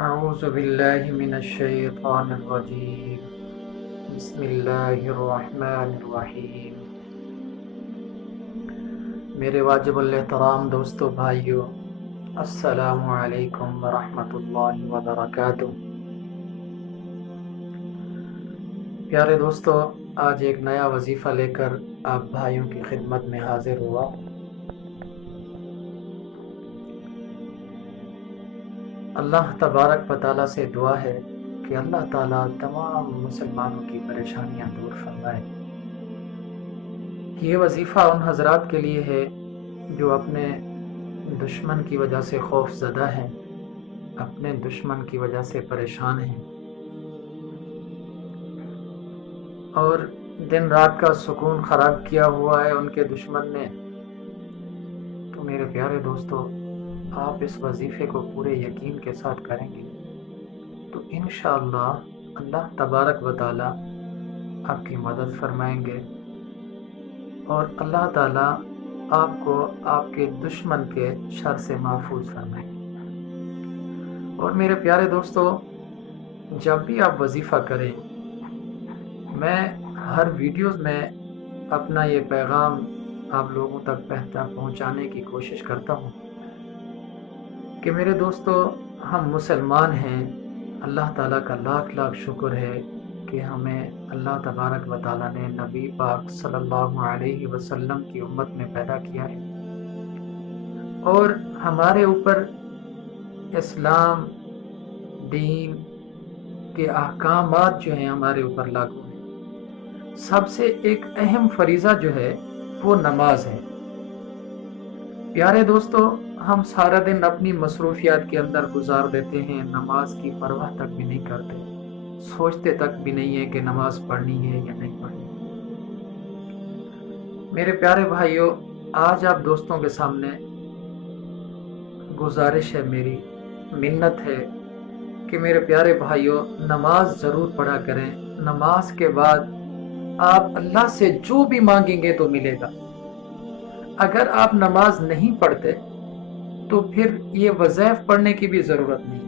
أعوذ بالله من الشيطان الرجيم بسم الله الرحمن الرحیم۔ میرے واجب الاحترام دوستو بھائیو، السلام علیکم ورحمۃ اللہ وبرکاتہ۔ پیارے دوستو، آج ایک نیا وظیفہ لے کر آپ بھائیوں کی خدمت میں حاضر ہوا۔ اللہ تبارک و تعالیٰ سے دعا ہے کہ اللہ تعالیٰ تمام مسلمانوں کی پریشانیاں دور فرمائے۔ یہ وظیفہ ان حضرات کے لیے ہے جو اپنے دشمن کی وجہ سے خوف زدہ ہیں، اپنے دشمن کی وجہ سے پریشان ہیں اور دن رات کا سکون خراب کیا ہوا ہے ان کے دشمن نے۔ تو میرے پیارے دوستو، آپ اس وظیفے کو پورے یقین کے ساتھ کریں گے تو انشاءاللہ اللہ تبارک و تعالیٰ آپ کی مدد فرمائیں گے اور اللہ تعالیٰ آپ کو آپ کے دشمن کے شر سے محفوظ فرمائیں گے۔ اور میرے پیارے دوستو، جب بھی آپ وظیفہ کریں، میں ہر ویڈیوز میں اپنا یہ پیغام آپ لوگوں تک پہنچانے کی کوشش کرتا ہوں کہ میرے دوستو، ہم مسلمان ہیں۔ اللہ تعالیٰ کا لاکھ لاکھ شکر ہے کہ ہمیں اللہ تبارک و تعالیٰ نے نبی پاک صلی اللہ علیہ وسلم کی امت میں پیدا کیا ہے اور ہمارے اوپر اسلام دین کے احکامات جو ہیں ہمارے اوپر لاگو ہیں۔ سب سے ایک اہم فریضہ جو ہے وہ نماز ہے۔ پیارے دوستو، ہم سارا دن اپنی مصروفیات کے اندر گزار دیتے ہیں، نماز کی پرواہ تک بھی نہیں کرتے، سوچتے تک بھی نہیں ہے کہ نماز پڑھنی ہے یا نہیں پڑھنی۔ میرے پیارے بھائیو، آج آپ دوستوں کے سامنے گزارش ہے، میری منت ہے کہ میرے پیارے بھائیو، نماز ضرور پڑھا کریں۔ نماز کے بعد آپ اللہ سے جو بھی مانگیں گے تو ملے گا۔ اگر آپ نماز نہیں پڑھتے تو پھر یہ وظائف پڑھنے کی بھی ضرورت نہیں۔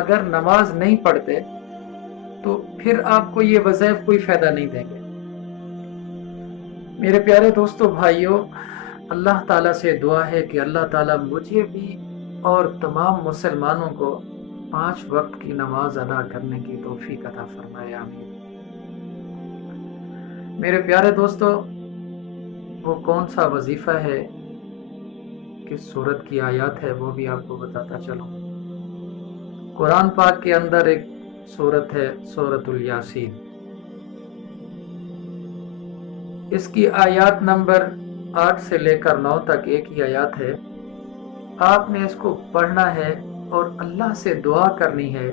اگر نماز نہیں پڑھتے تو پھر آپ کو یہ وظائف کوئی فائدہ نہیں دیں گے۔ میرے پیارے دوستو بھائیو، اللہ تعالیٰ سے دعا ہے کہ اللہ تعالیٰ مجھے بھی اور تمام مسلمانوں کو 5 وقت کی نماز ادا کرنے کی توفیق عطا فرمائے، آمین۔ میرے پیارے دوستو، وہ کون سا وظیفہ ہے، کس سورت کی آیات ہے، وہ بھی آپ کو بتاتا چلوں۔ قرآن پاک کے اندر ایک سورت ہے، سورۃ الیاسین۔ اس کی آیات نمبر 8 سے لے کر 9 تک ایک ہی آیات ہے۔ آپ نے اس کو پڑھنا ہے اور اللہ سے دعا کرنی ہے،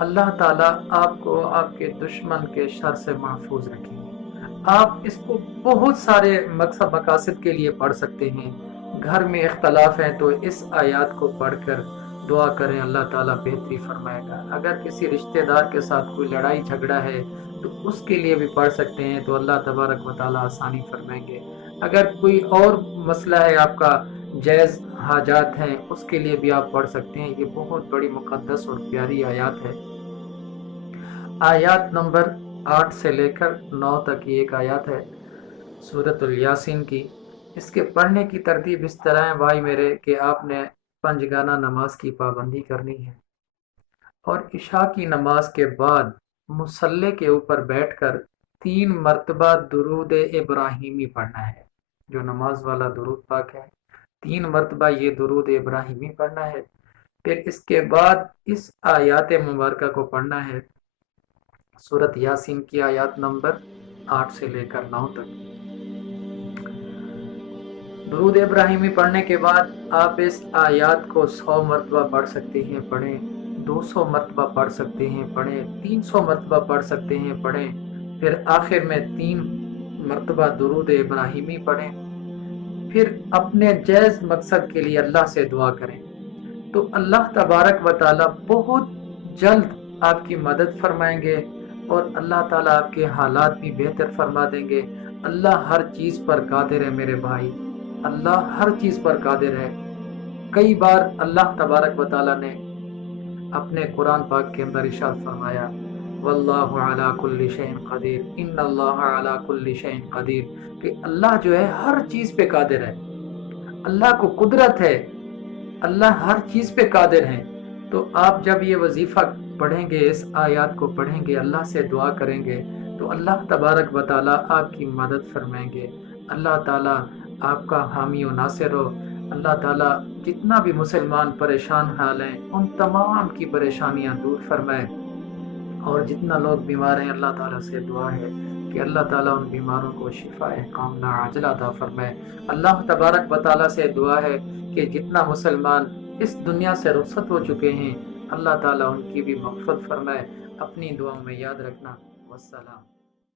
اللہ تعالیٰ آپ کو آپ کے دشمن کے شر سے محفوظ رکھیں گے۔ آپ اس کو بہت سارے مقاصد کے لیے پڑھ سکتے ہیں۔ گھر میں اختلاف ہے تو اس آیات کو پڑھ کر دعا کریں، اللہ تعالیٰ بہتری فرمائے گا۔ اگر کسی رشتہ دار کے ساتھ کوئی لڑائی جھگڑا ہے تو اس کے لیے بھی پڑھ سکتے ہیں تو اللہ تبارک و تعالیٰ آسانی فرمائیں گے۔ اگر کوئی اور مسئلہ ہے آپ کا، جائز حاجات ہیں، اس کے لیے بھی آپ پڑھ سکتے ہیں۔ یہ بہت بڑی مقدس اور پیاری آیات ہے۔ آیات نمبر 8 سے لے کر 9 تک یہ ایک آیات ہے سورۃ الیاسین کی۔ اس کے پڑھنے کی ترتیب اس طرح ہے بھائی میرے کہ آپ نے 5 گانا نماز کی پابندی کرنی ہے اور عشاء کی نماز کے بعد مصلی کے اوپر بیٹھ کر 3 مرتبہ درود ابراہیمی پڑھنا ہے۔ جو نماز والا درود پاک ہے، 3 مرتبہ یہ درود ابراہیمی پڑھنا ہے۔ پھر اس کے بعد اس آیات مبارکہ کو پڑھنا ہے، سورۃ یاسین کی آیات نمبر 8 سے لے کر 9 تک۔ درود ابراہیمی پڑھنے کے بعد آپ اس آیات کو 100 مرتبہ پڑھ سکتے ہیں، پڑھیں۔ 200 مرتبہ پڑھ سکتے ہیں، پڑھیں۔ 300 مرتبہ پڑھ سکتے ہیں، پڑھیں۔ پھر آخر میں 3 مرتبہ درود ابراہیمی پڑھیں۔ پھر اپنے جائز مقصد کے لیے اللہ سے دعا کریں تو اللہ تبارک و تعالیٰ بہت جلد آپ کی مدد فرمائیں گے اور اللہ تعالیٰ آپ کے حالات بھی بہتر فرما دیں گے۔ اللہ ہر چیز پر قادر ہے میرے بھائی، اللہ ہر چیز پر قادر ہے۔ کئی بار اللہ تبارک و تعالیٰ نے اپنے قرآن پاک کے اندر ارشاد فرمایا واللہ علی کل شیء قدیر، ان اللہ علی کل شیء قدیر، کہ اللہ جو ہے ہر چیز پہ قادر ہے، اللہ کو قدرت ہے، اللہ ہر چیز پہ قادر ہے۔ تو آپ جب یہ وظیفہ پڑھیں گے، اس آیات کو پڑھیں گے، اللہ سے دعا کریں گے، تو اللہ تبارک و تعالیٰ آپ کی مدد فرمائیں گے، اللہ تعالیٰ آپ کا حامی و ناصر ہو۔ اللہ تعالیٰ جتنا بھی مسلمان پریشان حال ہیں ان تمام کی پریشانیاں دور فرمائے، اور جتنا لوگ بیمار ہیں اللہ تعالیٰ سے دعا ہے کہ اللہ تعالیٰ ان بیماروں کو شفاء کاملہ عاجلہ عطا فرمائے۔ اللہ تبارک و تعالیٰ سے دعا ہے کہ جتنا مسلمان اس دنیا سے رخصت ہو چکے ہیں اللہ تعالیٰ ان کی بھی مغفرت فرمائے۔ اپنی دعاؤں میں یاد رکھنا۔ والسلام۔